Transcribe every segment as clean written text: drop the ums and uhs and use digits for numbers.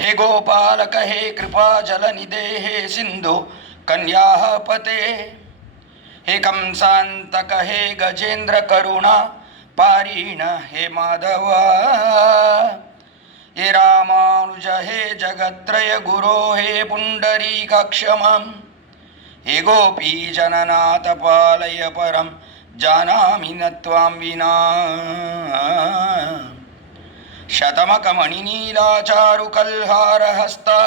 हे गोपालक हे कृपा जलनिधे हे सिंधु कन्याः पते हे कंसांतक हे गजेंद्र करुणा पारीण हे माधव हे रामानुज हे जगत्रय गुरो हे पुंडरीकाक्षमं हे गोपी जननाथ पालय परं जानामि न त्वां विना शतमकमणिनीलाचारुकल्हारहस्ता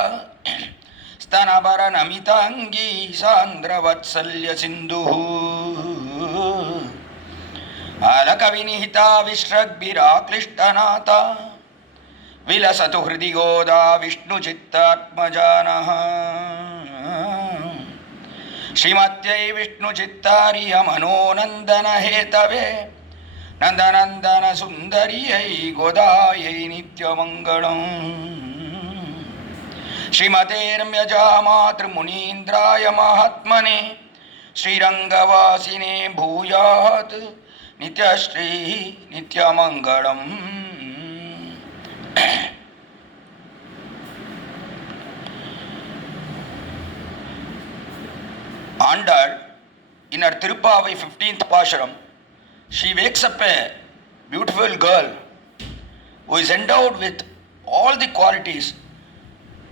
स्तनभरनमिताङ्गी सान्द्रवत्सल्यसिन्धुः अलकविनिहिता विश्रग्भिराक्लिष्टनाथा विलसतु हृदि गोदा विष्णुचित्तात्मजानः श्रीमत्यै विष्णुचित्तार्यमनोनन्दनहेतवे नन्दनन्दन सुन्दर्यै गोदायै नित्यमङ्गलम् श्रीमते रम्यजामातृमुनीन्द्राय महात्मने श्रीरङ्गवासिने भूयात् नित्यश्रीः नित्यमङ्गलम्. Andal, in her Tiruppavai 15th Pasharam, she wakes up a beautiful girl who is endowed with all the qualities.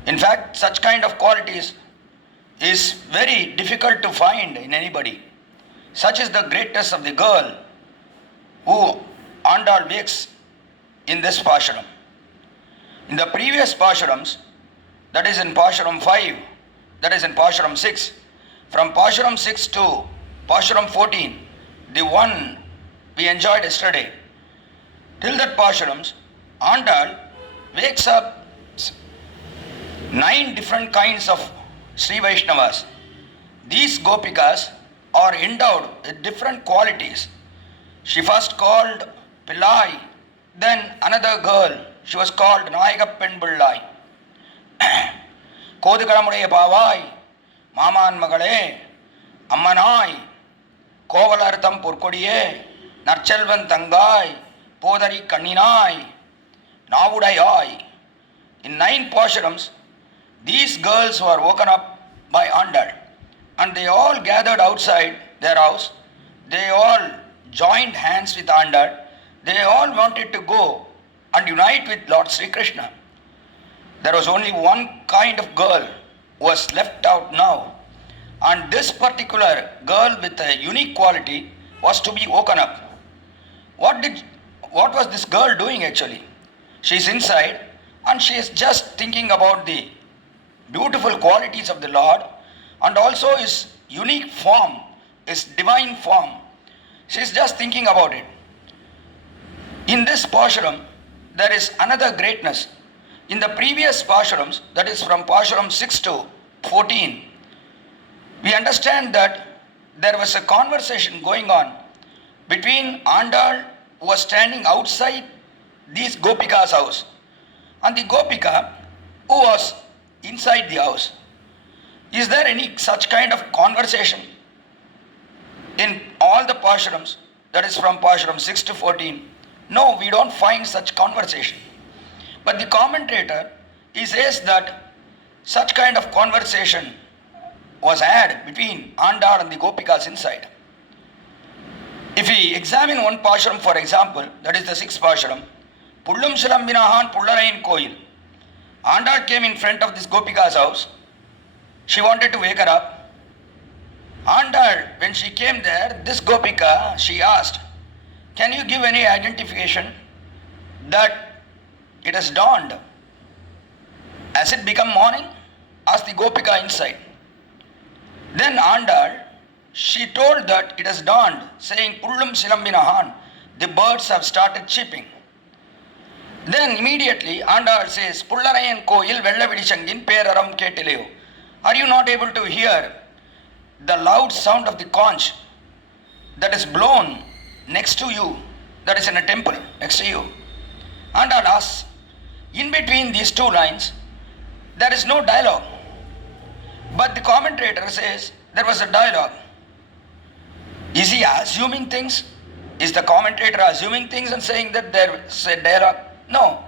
In fact, such kind of qualities is very difficult to find in anybody. Such is the greatness of the girl who Andal wakes in this Pasharam. In the previous Pasharams, that is in Pasharam 5, that is in Pasharam 6, from Pasharam 6 to Pasharam 14, the one we enjoyed yesterday, till that Pasharams, Andal wakes up 9 different kinds of Sri Vaishnavas. These Gopikas are endowed with different qualities. She first called Pillai, then another girl, she was called Nayaga Penbullai. Kodikaramudaya Bhavai, Maman Magale, Ammanai, Kovalartham Purkodiye, Narchelvan Tangai, Podari Kanninai, Navudayai. In 9 Pasharams, these girls were woken up by Andal, and they all gathered outside their house. They all joined hands with Andal. They all wanted to go and unite with Lord Sri Krishna. There was only one kind of girl who was left out now, and this particular girl with a unique quality was to be woken up. What was this girl doing actually? She is inside and she is just thinking about the beautiful qualities of the Lord and also his unique form, his divine form. She is just thinking about it. In this Pasharam, there is another greatness. In the previous Pasharams, that is from Pasharam 6 to 14, we understand that there was a conversation going on between Andal, who was standing outside this Gopika's house, and the Gopika who was inside the house. Is there any such kind of conversation in all the Pasharams, that is from Pasharam 6 to 14? No, we don't find such conversation. But the commentator, he says that such kind of conversation was had between Andal and the Gopikas inside. If we examine one Pasharam, for example, that is the 6th Pasharam, Pullum Silambinahan Pullarayan Koil. Andal came in front of this Gopika's house. She wanted to wake her up. Andal, when she came there, this Gopika, she asked, "Can you give any identification that it has dawned? Has it become morning?" asked the Gopika inside. Then Andal, she told that it has dawned, saying, "Pullum Silambinahan," the birds have started chirping. Then immediately Andal says, "Pullarayan Koil Vellavidi Peraram Kettileyo." Are you not able to hear the loud sound of the conch that is blown next to you, that is in a temple next to you? Andal asks, in between these 2 lines, there is no dialogue. But the commentator says there was a dialogue. Is he assuming things? Is the commentator assuming things and saying that there is a dialogue? No.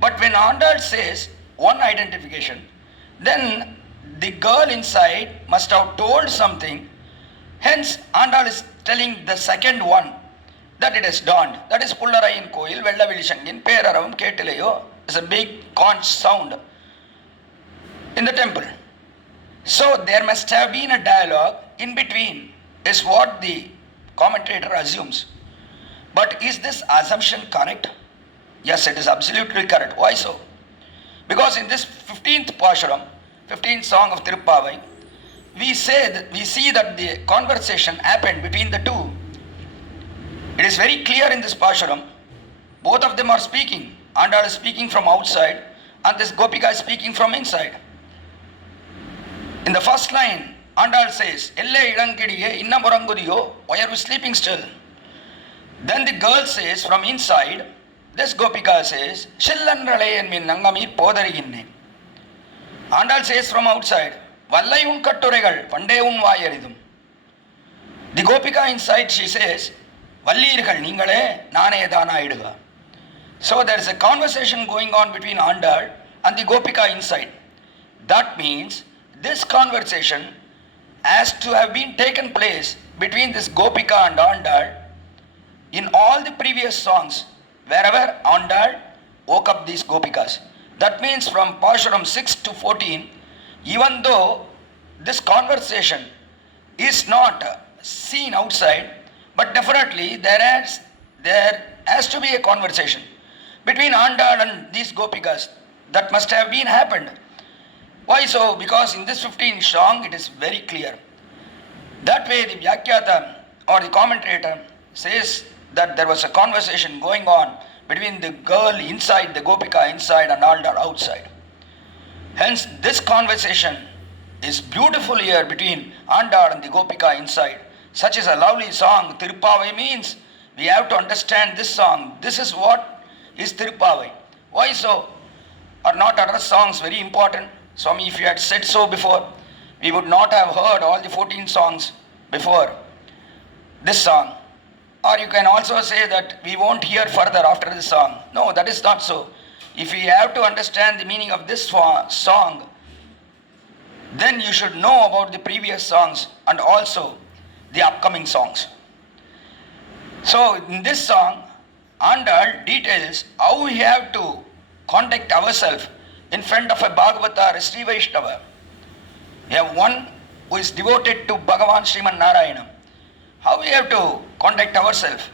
But when Andal says, one identification. Then the girl inside must have told something. Hence, Andal is telling the second one that it has dawned. That is Pullarayin Koil, Elayavilli Shangin, Peraravam Kettilayo. It's a big conch sound in the temple. So there must have been a dialogue in between, is what the commentator assumes. But is this assumption correct? Yes, it is absolutely correct. Why so? Because in this 15th Pashuram, 15th song of Tiruppavai, we see that the conversation happened between the two. It is very clear in this Pashuram. Both of them are speaking. Andal is speaking from outside and this Gopika is speaking from inside. In the first line, Andal says, Elle idankidiye inna murangudiyo, why are you sleeping still? Then the girl says from inside, this Gopika says, Shillanralayan min nangamir podariginne. Andal says from outside, Vallai un katturegal, pande un vayaridum. The Gopika inside, she says, Vallirgal ningale, nane dana iduga. So there is a conversation going on between Andal and the Gopika inside. That means this conversation has to have been taken place between this Gopika and Andal in all the previous songs, wherever Andal woke up these Gopikas. That means from Pashuram 6 to 14, even though this conversation is not seen outside, but definitely there has to be a conversation between Andal and these Gopikas. That must have been happened. Why so? Because in this 15th song it is very clear. That way the Vyakyata or the commentator says that there was a conversation going on between the girl inside, the Gopika inside and Andal outside. Hence this conversation is beautiful here between Andal and the Gopika inside. Such is a lovely song. Tiruppavai means we have to understand this song. This is what is Tiruppavai. Why so? Are not other songs very important? Swami, if you had said so before, we would not have heard all the 14 songs before this song. Or you can also say that we won't hear further after this song. No, that is not so. If we have to understand the meaning of this song, then you should know about the previous songs and also the upcoming songs. So in this song, Andal details how we have to conduct ourselves in front of a Bhagavata or Sri Vaishnava. We have one who is devoted to Bhagavan Sriman Narayana. How we have to conduct ourselves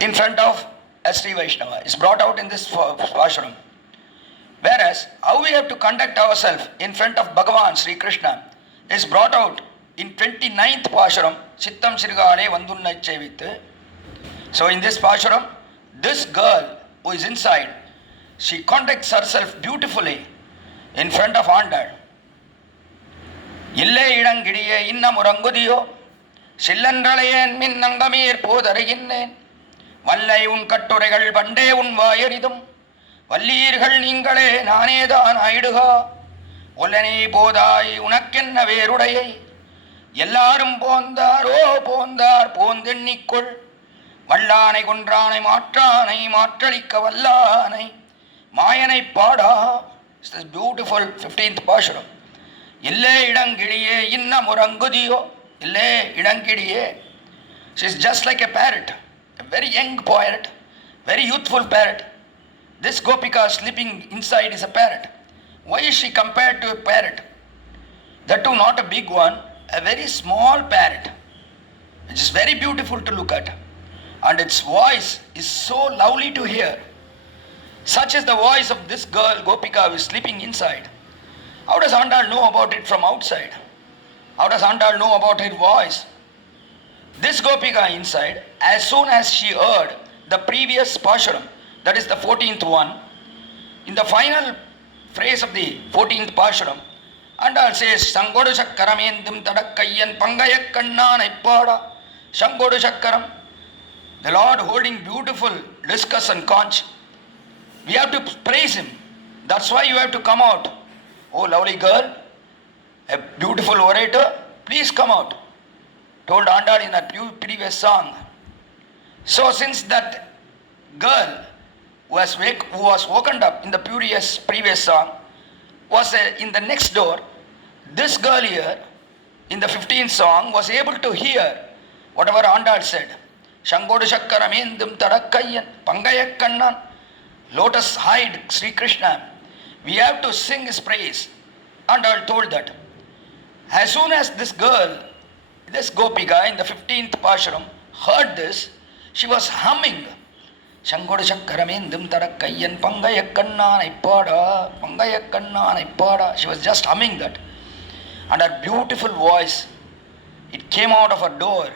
in front of a Sri Vaishnava is brought out in this Pashuram. Whereas how we have to conduct ourselves in front of Bhagavan Sri Krishna is brought out in 29th Pashuram, Chittam Sirigale Vandunnai Chevit. So in this Pashuram, this girl who is inside, she conducts herself beautifully in front of Andal. Ille idangidiye inna murangudiyo, Shillanralayan min nangamir podariginne, Vallai un katturegal pande un vayaridum, Vallirgal ningale nane dana iduga, Ollane podai unakkenna verudayai, Yellarum pondaro pondar pondennikol, Vallane kondrane maatrane maatralikka vallanai, Mayanai pada. It's this beautiful 15th Pashuram. Ille idangidiye inna murangudiyo, ille idangidiye. She's just like a parrot, a very young parrot, very youthful parrot. This Gopika sleeping inside is a parrot. Why is she compared to a parrot? That too not a big one, a very small parrot, which is very beautiful to look at. And its voice is so lovely to hear. Such is the voice of this girl, Gopika, who is sleeping inside. How does Andal know about it from outside? How does Andal know about her voice? This Gopika inside, as soon as she heard the previous Pashuram, that is the 14th one, in the final phrase of the 14th Pashuram, Andal says, Sangodu Shakkaram endim tadakkayan pangayak kannan ippada, Sangodu Shakkaram, the Lord holding beautiful discus and conch. We have to praise him. That's why you have to come out. Oh, lovely girl, a beautiful orator, please come out. Told Andal in that previous song. So since that girl who was woken up in the previous song, was in the next door. This girl here, in the 15th song, was able to hear whatever Andal said. Shangodu Shakkaramendum Tadakkayan, Pangayakannan, lotus hide Sri Krishna. We have to sing his praise. Andal told that. As soon as this girl, this Gopika in the 15th Pasharam, heard this, she was humming. Shangodu Shakkaramendum Tadakkayan, Pangayakannan Ippada. She was just humming that. And her beautiful voice, it came out of her door.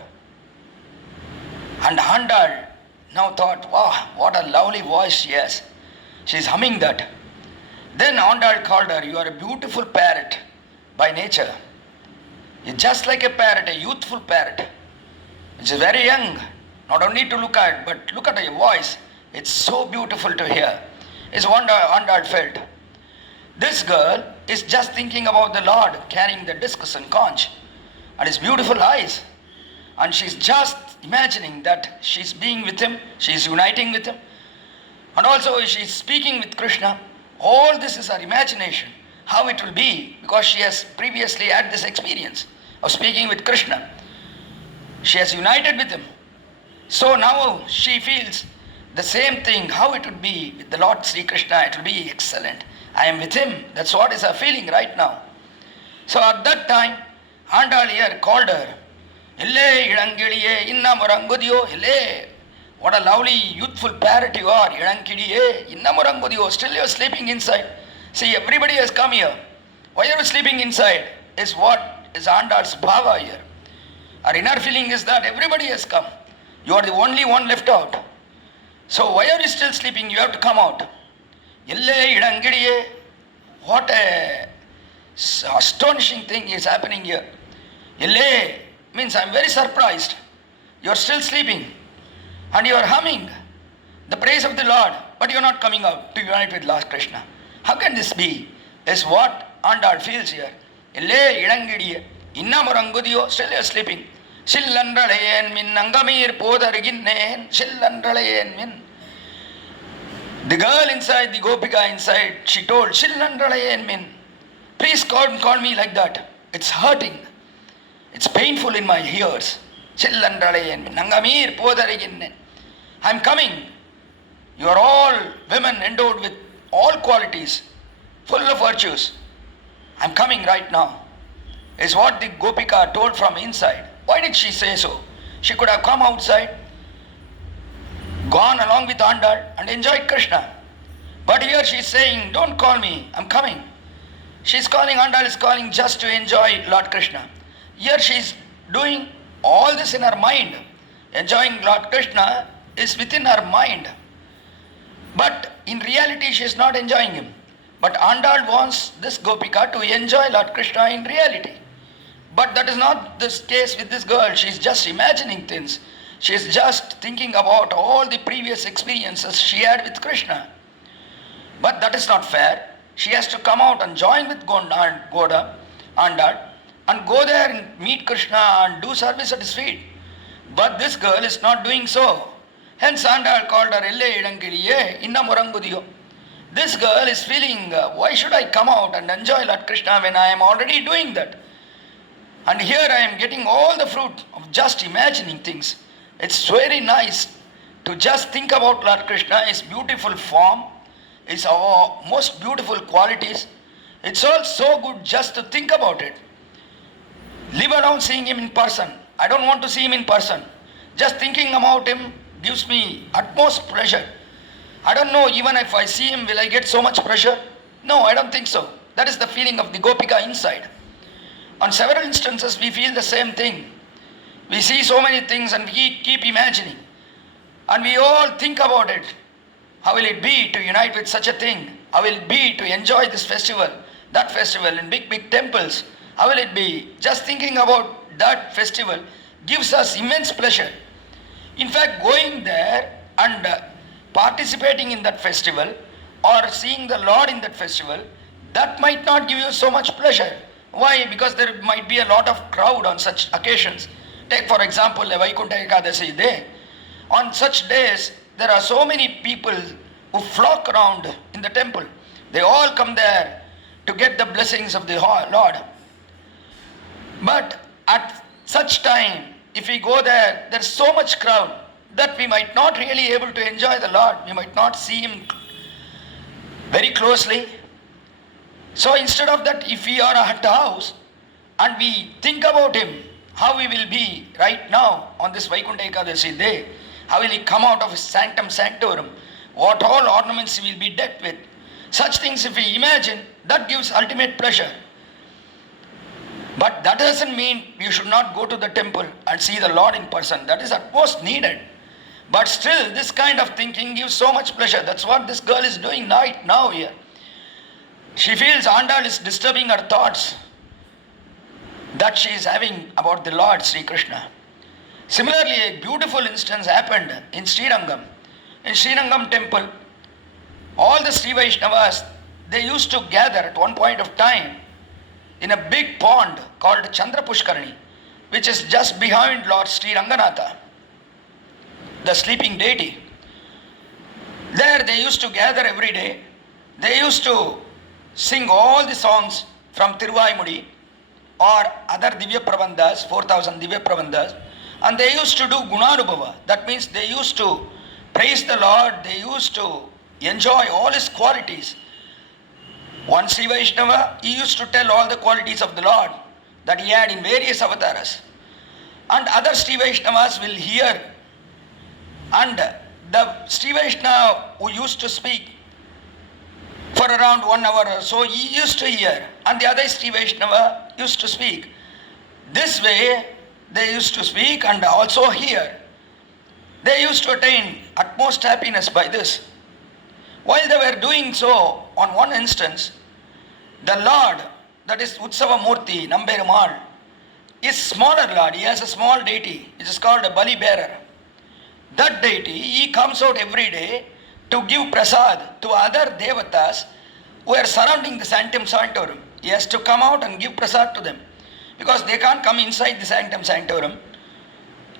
And Andal now thought, wow, what a lovely voice she has. She is humming that. Then Andal called her, you are a beautiful parrot by nature. You're just like a parrot, a youthful parrot. Which is very young. Not only to look at, but look at your voice. It's so beautiful to hear. Is what Andal felt. This girl is just thinking about the Lord carrying the discus and conch and his beautiful eyes. And she's just imagining that she's being with him, she's uniting with him, and also she's speaking with Krishna. All this is her imagination, how it will be, because she has previously had this experience of speaking with Krishna. She has united with him. So now she feels the same thing, how it would be with the Lord Sri Krishna. It will be excellent. I am with him. That's what is her feeling right now. So at that time, Andal here called her. Ille Idangiliye inna murangudiyo. Ille, what a lovely youthful parrot you are. Idankidiye inna murangudiyo. Still you are sleeping inside. See, everybody has come here. Why are you sleeping inside? Is what is Andal's bhava here. Our inner feeling is that everybody has come. You are the only one left out. So why are you still sleeping? You have to come out. Ille Idangiliye. What a astonishing thing is happening here. Ille means I am very surprised. You are still sleeping and you are humming the praise of the Lord, but you are not coming out to unite with Lord Krishna. How can this be? Is what Andal feels here. Ille Idangiliye inna murangudiyo. Still you are sleeping. Shillandralayen min nangamir podariginnen. Shillandralayen min. The girl inside, the Gopika inside, she told, Shillandralayen min. Please call me like that. It's hurting. It's painful in my ears. Shillandralayen min. Nangamir podariginnen. I'm coming. You are all women endowed with all qualities, full of virtues. I'm coming right now. Is what the Gopika told from inside. Why did she say so? She could have come outside, gone along with Andal and enjoyed Krishna. But here she is saying, don't call me, I'm coming. She's calling, Andal is calling just to enjoy Lord Krishna. Here she is doing all this in her mind. Enjoying Lord Krishna is within her mind. But in reality she is not enjoying him. But Andal wants this Gopika to enjoy Lord Krishna in reality. But that is not the case with this girl. She is just imagining things. She is just thinking about all the previous experiences she had with Krishna. But that is not fair. She has to come out and join with Andal and go there and meet Krishna and do service at his feet. But this girl is not doing so. Hence Andal called her Ille Idangiliye inna murangudiyo. This girl is feeling, why should I come out and enjoy Lord Krishna when I am already doing that? And here I am getting all the fruit of just imagining things. It's very nice to just think about Lord Krishna, his beautiful form, his most beautiful qualities. It's all so good just to think about it. Live around seeing him in person. I don't want to see him in person. Just thinking about him gives me utmost pleasure. I don't know, even if I see him, will I get so much pleasure? No, I don't think so. That is the feeling of the Gopika inside. On several instances, we feel the same thing. We see so many things and we keep imagining. And we all think about it. How will it be to unite with such a thing? How will it be to enjoy this festival, that festival in big, big temples? How will it be? Just thinking about that festival gives us immense pleasure. In fact, going there and participating in that festival or seeing the Lord in that festival, that might not give you so much pleasure. Why? Because there might be a lot of crowd on such occasions. Take for example a Vaikuntha Ekadasi day. On such days, there are so many people who flock around in the temple. They all come there to get the blessings of the Lord. But at such time, if we go there, there's so much crowd that we might not really able to enjoy the Lord. We might not see Him very closely. So instead of that, if we are at the house and we think about Him, how He will be right now on this Vaikuntha Ekadasi day, how will He come out of His sanctum sanctorum, what all ornaments He will be decked with. Such things if we imagine, that gives ultimate pleasure. But that doesn't mean you should not go to the temple and see the Lord in person. That is at most needed. But still, this kind of thinking gives so much pleasure. That's what this girl is doing now here. She feels Andal is disturbing her thoughts that she is having about the Lord Sri Krishna. Similarly, a beautiful instance happened in Srirangam. In Srirangam temple, all the Sri Vaishnavas, they used to gather at one point of time in a big pond called Chandra Pushkarani, which is just behind Lord Sri Ranganatha, the sleeping deity. There they used to gather every day. They used to sing all the songs from Tiruppavai or other Divya Prabandhas, 4,000 Divya Prabandhas, and they used to do Gunanubhava. That means they used to praise the Lord, they used to enjoy all His qualities. One Sri Vaishnava, he used to tell all the qualities of the Lord that He had in various avatars. And other Sri Vaishnavas will hear. And the Sri Vaishnava who used to speak for around 1 hour or so, he used to hear. And the other Sri Vaishnava used to speak. This way, they used to speak and also hear. They used to attain utmost happiness by this. While they were doing so, on one instance, the Lord, that is Utsava Murti, Namberumal, is smaller Lord. He has a small deity. It is called a Bali bearer. That deity, he comes out every day to give prasad to other devatas who are surrounding the sanctum sanctorum. He has to come out and give prasad to them because they can't come inside the sanctum sanctorum.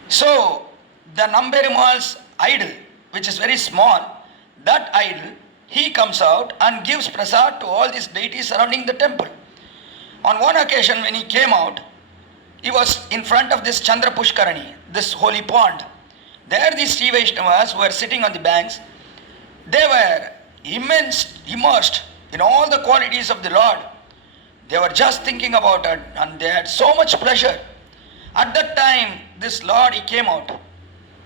So, the Namberumal's idol, which is very small, that idol, he comes out and gives prasad to all these deities surrounding the temple. On one occasion when he came out, he was in front of this Chandra Pushkarani, this holy pond. There these Sri Vaishnavas who were sitting on the banks, they were immersed in all the qualities of the Lord. They were just thinking about it and they had so much pleasure. At that time, this Lord, he came out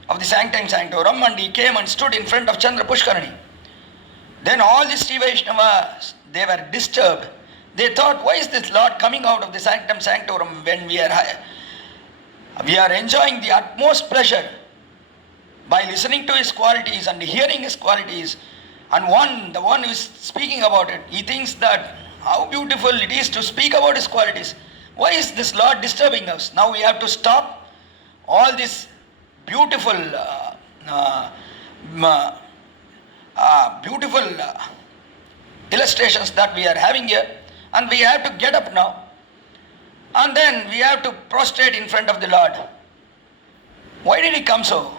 of the sanctum sanctorum and he came and stood in front of Chandra Pushkarani. Then all the Sri Vaishnavas, they were disturbed. They thought, why is this Lord coming out of the sanctum sanctorum when we are enjoying the utmost pleasure by listening to His qualities and hearing His qualities. And the one who is speaking about it, he thinks that how beautiful it is to speak about His qualities. Why is this Lord disturbing us? Now we have to stop all this beautiful illustrations that we are having here, and we have to get up now and then we have to prostrate in front of the Lord. Why did He come so?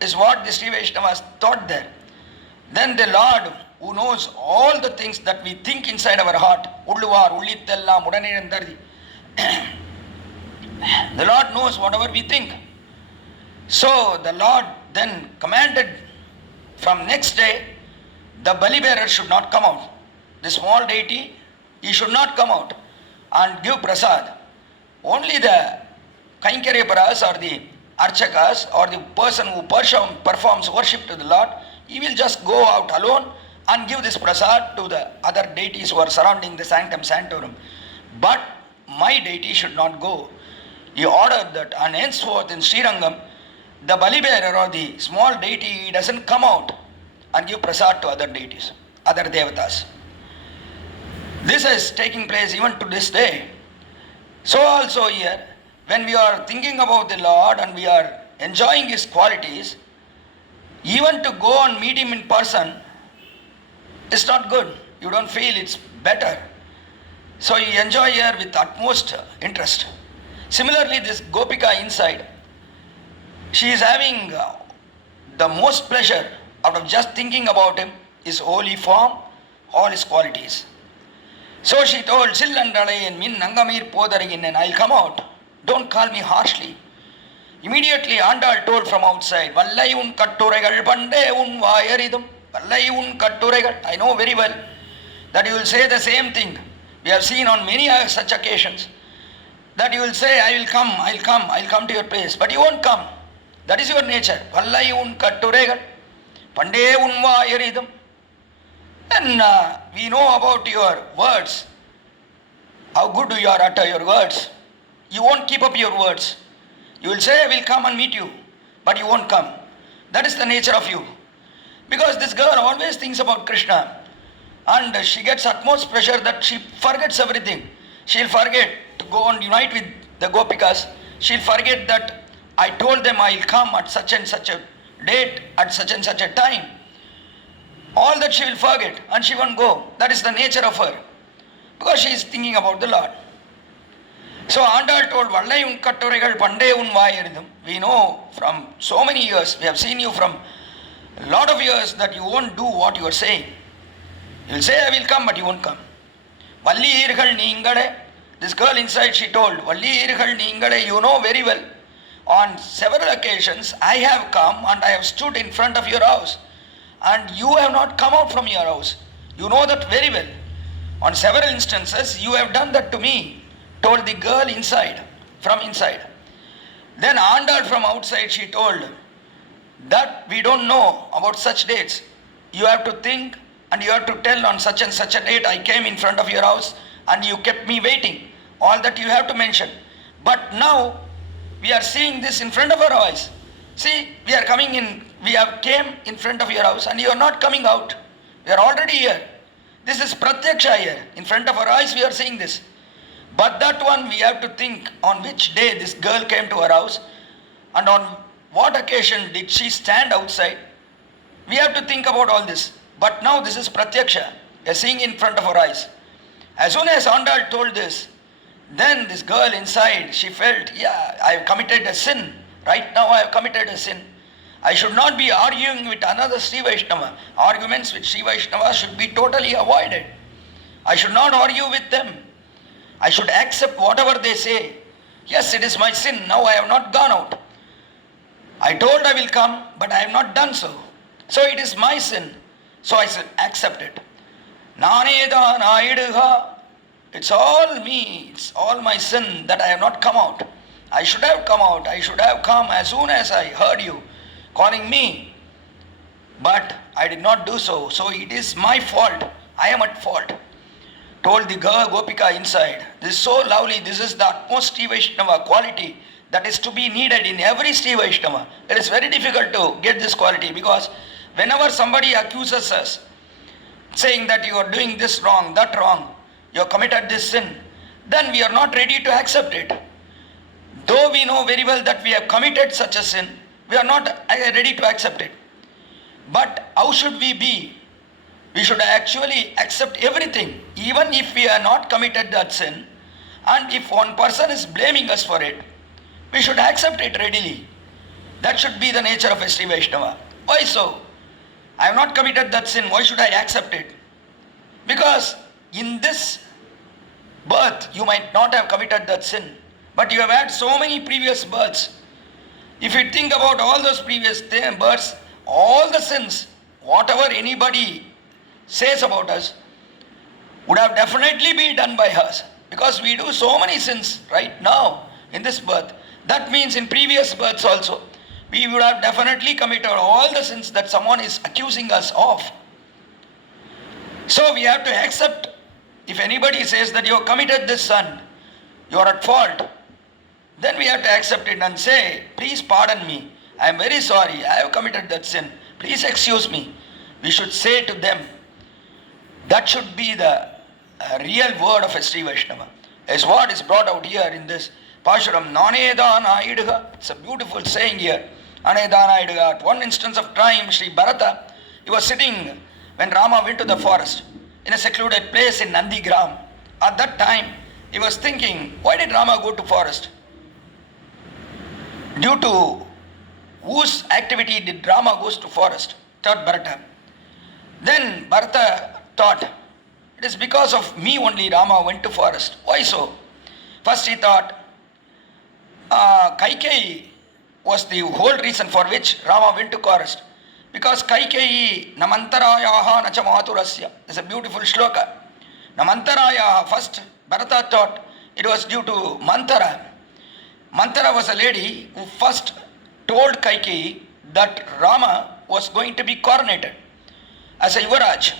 Is what the Sri Vaishnavas thought there. Then the Lord, who knows all the things that we think inside our heart, the Lord knows whatever we think. So the Lord then commanded from next day, the Bali bearer should not come out. The small deity, he should not come out and give prasad. Only the Kainkaryaparas or the Archakas or the person who performs worship to the Lord, he will just go out alone and give this prasad to the other deities who are surrounding the sanctum sanctorum. But my deity should not go. He ordered that, and henceforth in Srirangam, the Bali bearer or the small deity doesn't come out and give prasad to other deities, other devatas. This is taking place even to this day. So also here, when we are thinking about the Lord and we are enjoying His qualities, even to go and meet Him in person is not good. You don't feel it's better. So you enjoy here with utmost interest. Similarly, this Gopika inside, she is having the most pleasure out of just thinking about Him his holy form, all his qualities. So she told, Sillandalai min Nangamir Podarayin, and I'll come out. Don't call me harshly. Immediately Andal told from outside, Vallai un katturegal pande un vayaridum. Vallai un katturegal. I know very well that you will say the same thing. We have seen on many such occasions that you will say, I'll come to your place. But you won't come. That is your nature. Vallai un katturegal pande un vayaridum. Then we know about your words. How good you are utter your words. You won't keep up your words. You will say, I will come and meet you, but you won't come. That is the nature of you. Because this girl always thinks about Krishna, and she gets utmost pressure that she forgets everything. She'll forget to go and unite with the Gopikas. She'll forget that I told them I'll come at such and such a date, at such and such a time. All that she will forget, and she won't go. That is the nature of her, because she is thinking about the Lord. So Andal told, Vallai un katturegal pande un vayaridum. We know from so many years, we have seen you from a lot of years that you won't do what you are saying. You will say, I will come, but you won't come. Valli irgal neengale. This girl inside, she told, Valli irgal neengale, you know very well. On several occasions, I have come and I have stood in front of your house. And you have not come out from your house. You know that very well. On several instances, you have done that to me. Told the girl inside, from inside. Then Andal from outside, she told that we don't know about such dates. You have to think and you have to tell on such and such a date I came in front of your house and you kept me waiting. All that you have to mention. But now we are seeing this in front of our eyes. See, we are coming in, we have came in front of your house and you are not coming out. We are already here. This is Pratyaksha here. In front of our eyes we are seeing this. But that one we have to think on which day this girl came to our house and on what occasion did she stand outside. We have to think about all this. But now this is Pratyaksha. We are seeing in front of our eyes. As soon as Andal told this, then this girl inside, she felt, yeah, I have committed a sin. Right now I have committed a sin. I should not be arguing with another Sri Vaishnava. Arguments with Sri Vaishnava should be totally avoided. I should not argue with them. I should accept whatever they say. Yes, it is my sin. Now I have not gone out. I told I will come, but I have not done so. So it is my sin. So I should accept it. Naneda naiduha. It's all me. It's all my sin that I have not come out. I should have come out. I should have come as soon as I heard you calling me. But I did not do so. So it is my fault. I am at fault. Told the girl Gopika inside. This is so lovely. This is the utmost Sri Vaishnava quality that is to be needed in every Sri Vaishnava. It is very difficult to get this quality because whenever somebody accuses us, saying that you are doing this wrong, that wrong, you have committed this sin, then we are not ready to accept it. Though we know very well that we have committed such a sin, we are not ready to accept it. But how should we be? We should actually accept everything, even if we are not committed that sin. And if one person is blaming us for it, we should accept it readily. That should be the nature of a Sri Vaishnava. Why so? I have not committed that sin. Why should I accept it? Because in this birth, you might not have committed that sin. But you have had so many previous births. If you think about all those previous births, all the sins, whatever anybody says about us, would have definitely been done by us. Because we do so many sins right now in this birth. That means in previous births also, we would have definitely committed all the sins that someone is accusing us of. So we have to accept, if anybody says that you have committed this sin, you are at fault, then we have to accept it and say, please pardon me. I am very sorry. I have committed that sin. Please excuse me. We should say to them. That should be the real word of a Sri Vaishnava. As what is brought out here in this Pashuram, Nanedana Idha. It's a beautiful saying here. Nanedana Idha. At one instance of time, Sri Bharata, he was sitting when Rama went to the forest in a secluded place in Nandigram. At that time, he was thinking, why did Rama go to forest? Due to whose activity did Rama goes to forest? Thought Bharata. Then Bharata thought, it is because of me only Rama went to forest. Why so? First he thought, Kaikeyi was the whole reason for which Rama went to forest. Because Kaikeyi namantarayaha nacha maturasya. There's a beautiful shloka. Namantarayaha, first Bharata thought it was due to Mantara. Mantara was a lady who first told Kaikeyi that Rama was going to be coronated as a Yuvaraj.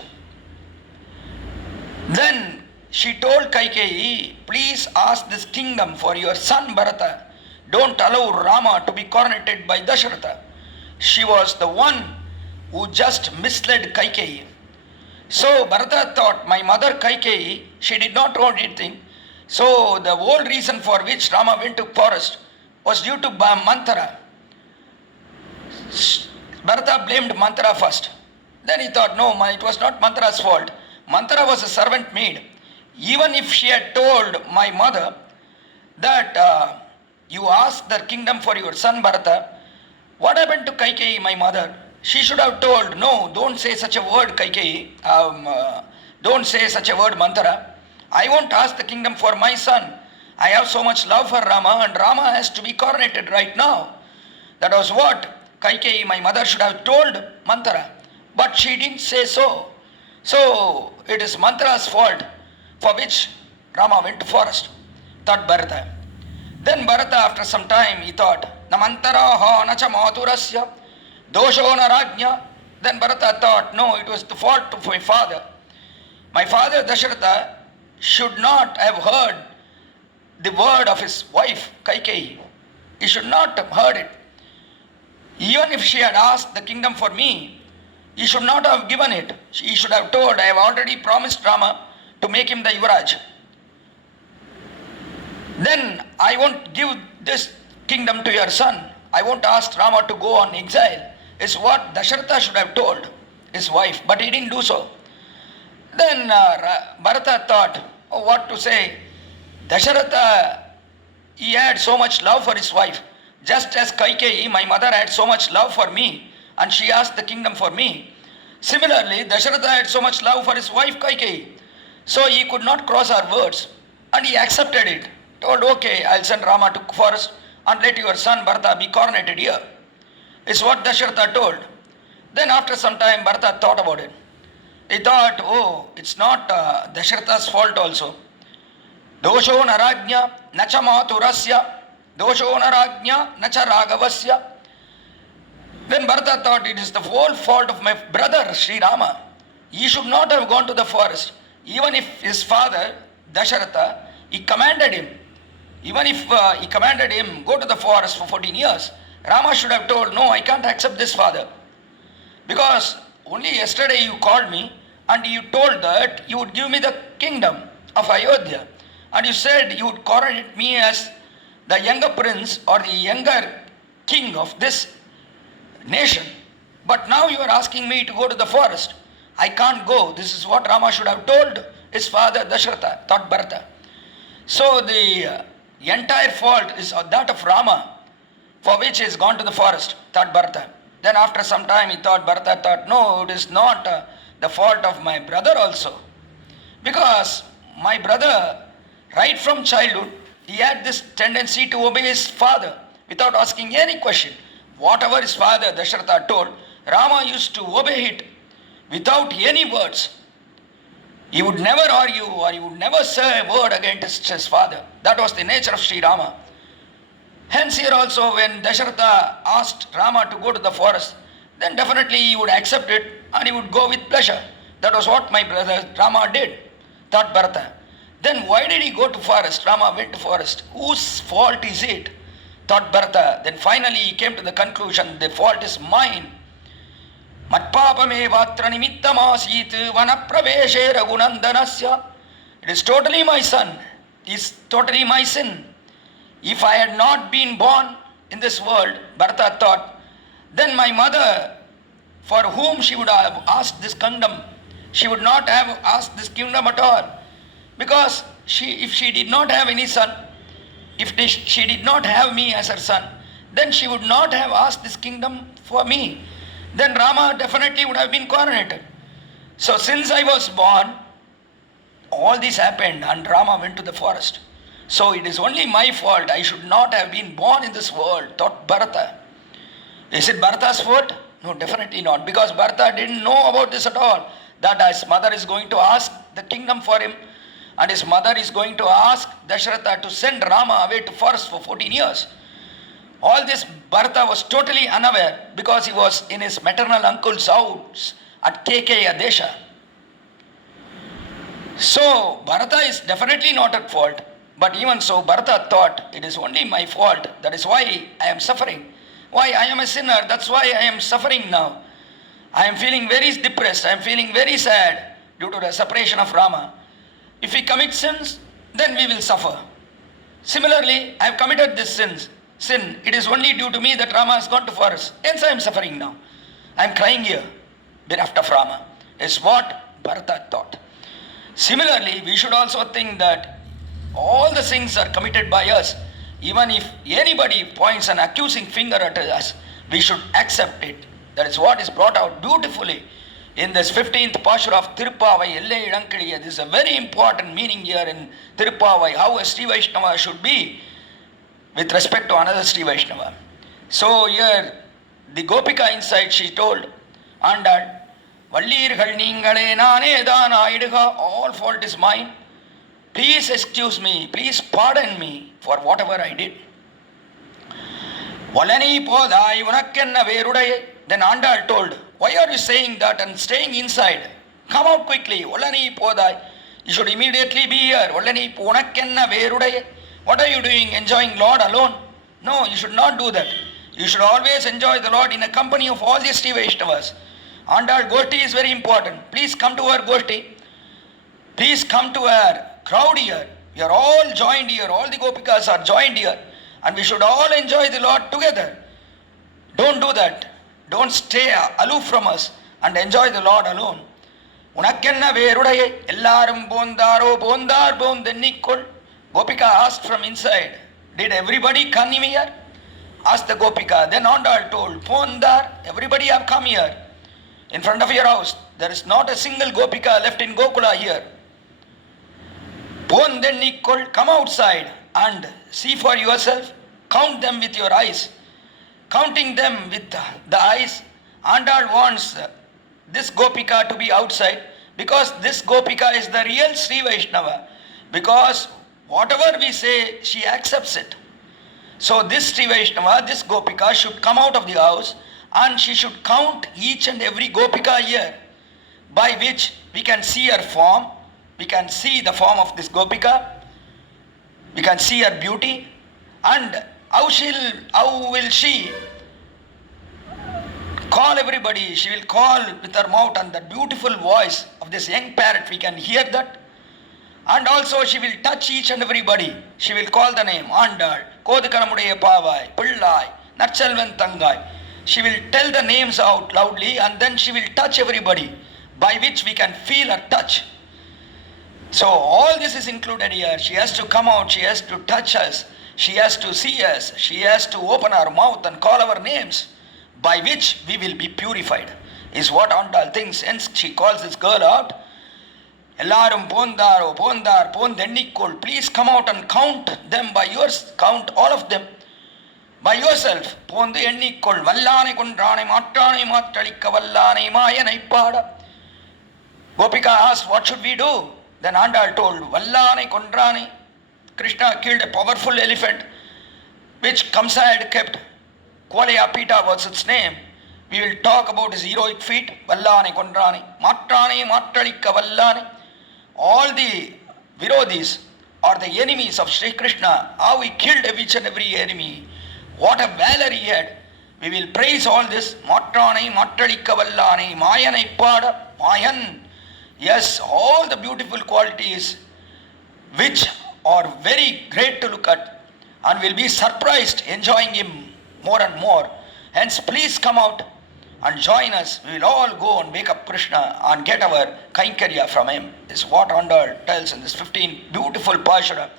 Then she told Kaikeyi, please ask this kingdom for your son Bharata. Don't allow Rama to be coronated by Dasharatha. She was the one who just misled Kaikeyi. So Bharata thought, my mother Kaikeyi, she did not know anything. So the whole reason for which Rama went to forest was due to Mantara. Bharata blamed Mantara first. Then he thought, no, it was not Mantara's fault. Mantara was a servant maid. Even if she had told my mother that you ask the kingdom for your son Bharata, what happened to Kaikeyi, my mother? She should have told, no, don't say such a word, Kaikeyi. Don't say such a word, Mantara. I won't ask the kingdom for my son. I have so much love for Rama, and Rama has to be coronated right now. That was what Kaikeyi, my mother, should have told Mantara. But she didn't say so. So it is Mantara's fault for which Rama went to forest, thought Bharata. Then Bharata, after some time, he thought, Namantaraha nacha maturasya dosho narajna. Then Bharata thought, no, it was the fault of my father. My father Dasharatha should not have heard the word of his wife Kaikeyi. He should not have heard it. Even if she had asked the kingdom for me, he should not have given it. He should have told, I have already promised Rama to make him the Yuvaraj. Then I won't give this kingdom to your son. I won't ask Rama to go on exile. Is what Dasharatha should have told his wife, but he didn't do so. Then Bharata thought, oh, what to say? Dasharatha, he had so much love for his wife. Just as Kaikeyi, my mother, had so much love for me, and she asked the kingdom for me. Similarly, Dasharatha had so much love for his wife Kaikeyi. So he could not cross our words, and he accepted it. Told, okay, I'll send Rama to forest and let your son Bharata be coronated here. Is what Dasharatha told. Then after some time, Bharata thought about it. He thought, oh, it's not Dasharatha's fault also. Dosho narajna nacha maturasya dosho narajna nacha ragavasya. Then Bharata thought, it is the whole fault of my brother Sriram. He should not have gone to the forest. Even if his father Dasharatha, he commanded him. Even if he commanded him, go to the forest for 14 years, Rama should have told, no, I can't accept this, father. Because only yesterday you called me and you told that you would give me the kingdom of Ayodhya. And you said you would coronate me as the younger prince or the younger king of this nation. But now you are asking me to go to the forest. I can't go. This is what Rama should have told his father Dasharatha, thought Bharata. So the entire fault is that of Rama, for which he has gone to the forest, thought Bharata. Then after some time Bharata thought, no, it is not the fault of my brother also. Because my brother, right from childhood, he had this tendency to obey his father without asking any question. Whatever his father Dasharatha told, Rama used to obey it without any words. He would never argue or he would never say a word against his father. That was the nature of Sri Rama. Hence here also when Dasharatha asked Rama to go to the forest, then definitely he would accept it and he would go with pleasure. That was what my brother Rama did, thought Bharata. Then why did he go to forest? Rama went to forest. Whose fault is it? Thought Bharata. Then finally he came to the conclusion, the fault is mine. Matpapamevatra nimittamasit vanapraveshe raghunandanasya. It is totally my son. It is totally my sin. If I had not been born in this world, Bharata thought, then my mother, for whom she would have asked this kingdom, she would not have asked this kingdom at all. Because if she did not have any son, if she did not have me as her son, then she would not have asked this kingdom for me. Then Rama definitely would have been coronated. So since I was born, all this happened and Rama went to the forest. So it is only my fault. I should not have been born in this world, thought Bharata. Is it Bharata's fault? No, definitely not. Because Bharata didn't know about this at all. That his mother is going to ask the kingdom for him, and his mother is going to ask Dasharatha to send Rama away to forest for 14 years. All this Bharata was totally unaware because he was in his maternal uncle's house at Kekeya Desha. So Bharata is definitely not at fault. But even so, Bharata thought, it is only my fault. That is why I am suffering. Why I am a sinner. That's why I am suffering now. I am feeling very depressed. I am feeling very sad due to the separation of Rama. If we commit sins, then we will suffer. Similarly, I have committed this sin. It is only due to me that Rama has gone to forest. Hence I am suffering now. I am crying here, bereft of Rama. Is what Bharata thought. Similarly, we should also think that all the sins are committed by us. Even if anybody points an accusing finger at us, we should accept it. That is what is brought out beautifully in this 15th Pashura of Tiruppavai, Elayavilli. This is a very important meaning here in Tiruppavai, how a Sri Vaishnava should be with respect to another Sri Vaishnava. So here, the Gopika inside, she told, Andal, Vallirgal Ningale Nane Dana Iduga, all fault is mine. Please excuse me, please pardon me for whatever I did. Valani Podai Unakenna Verudai. Then Andal told, why are you saying that and staying inside? Come out quickly. Valani Podai. You should immediately be here. Valani Unakenna Verudai. What are you doing? Enjoying Lord alone? No, you should not do that. You should always enjoy the Lord in a company of all the Sri Vaishnavas. Andal Goshti is very important. Please come to our Goshti. Please come to our crowd here. We are all joined here. All the Gopikas are joined here. And we should all enjoy the Lord together. Don't do that. Don't stay aloof from us and enjoy the Lord alone. Unakkenna verudaye ellarum bondaro bondar bondennikkol. Gopika asked from inside, did everybody come here? Asked the Gopika. Then Andal told, Pondar, everybody have come here. In front of your house, there is not a single Gopika left in Gokula here. Bondennikkol, come outside and see for yourself. Count them with your eyes. Counting them with the eyes, Andal wants this Gopika to be outside because this Gopika is the real Sri Vaishnava. Because whatever we say, she accepts it. So this Sri Vaishnava, this Gopika should come out of the house and she should count each and every Gopika here, by which we can see her form, we can see the form of this Gopika, we can see her beauty, and how will she call everybody? She will call with her mouth and the beautiful voice of this young parrot. We can hear that. And also she will touch each and everybody. She will call the name Andal, Kodikaramudeya Pavai, Pillai, Narchelvan Tangai. She will tell the names out loudly and then she will touch everybody, by which we can feel her touch. So all this is included here. She has to come out, she has to touch us. She has to see us, she has to open her mouth and call our names, by which we will be purified, is what Andal thinks. Hence she calls this girl out. Ellarum Pondaro, Pondar, Pondennikkol, please come out and count them by yours, count all of them by yourself. Pondu Ennikkol, Vallane Kundrane, Matrane, Matralika Vallane, Mayanai Pada. Gopika asked, what should we do? Then Andal told, Vallane Kundrane. Krishna killed a powerful elephant which Kamsa had kept. Kualeya Pita was its name. We will talk about his heroic feat. Vallane Kondrane, Matrane, Matralika Vallane. All the Virodhis or the enemies of Sri Krishna, how he killed each and every enemy. What a valor he had. We will praise all this. Matrane, Matralika Vallane, Mayanai Pada, Mayan. Yes, all the beautiful qualities which are very great to look at, and will be surprised enjoying him more and more. Hence please come out and join us. We will all go and wake up Krishna and get our Kaikarya from him. This is what Andal tells in this 15 beautiful Pashura.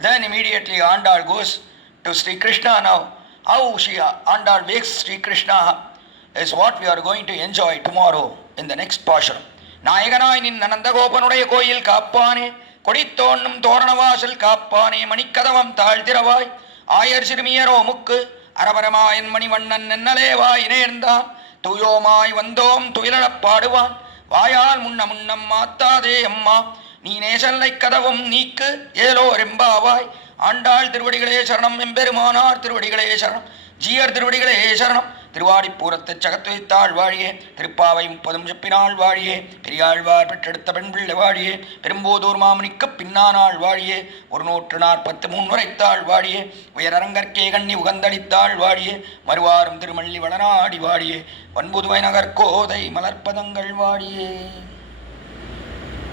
Then immediately Andal goes to Sri Krishna now. How Andal wakes Sri Krishna is what we are going to enjoy tomorrow in the next Pashura. நாயகனாய் நின் நந்தகோபனுடைய கோயில் காப்பானே, கொடித்தோன்னும் தோரணவாசல் காப்பானே, மணிக்கதவம் தாழ்த்திரவாய் ஆயர் சிறுமியரோ முக்கு அரபரமாயன் மணிவண்ணன் நென்னலேவாய் நேர்ந்தான் தூயோமாய் வந்தோம் துயிலப் பாடுவான் வாயால் முன்னம் மாத்தாதே அம்மா நீ நேசல்லை கதவும் நீக்கு ஏலோ ரெம்பாவாய். ஆண்டாள் திருவடிகளே சரணம், எம்பெருமானார் திருவடிகளே சரணம், ஜீயர் திருவடிகளே சரணம். திருவாடிப்பூரத்தைச் சகத்துவைத்தாள் வாழியே, திருப்பாவை 30 செப்பினாள் வாழியே, பெரியாழ்வார் பெற்றெடுத்த பெண் பிள்ளை வாழியே, பெரும்போதூர் மாமனிக்குப் பின்னானாள் வாழியே, 143 உரைத்தாள் வாழியே, உயரரங்கற்கே கண்ணி உகந்தளித்தாள் வாழியே, மறுவாரும் திருமள்ளி வளநாடி வாழியே, வன்புதுவை நகர்கோதை மலர்ப்பதங்கள் வாழியே.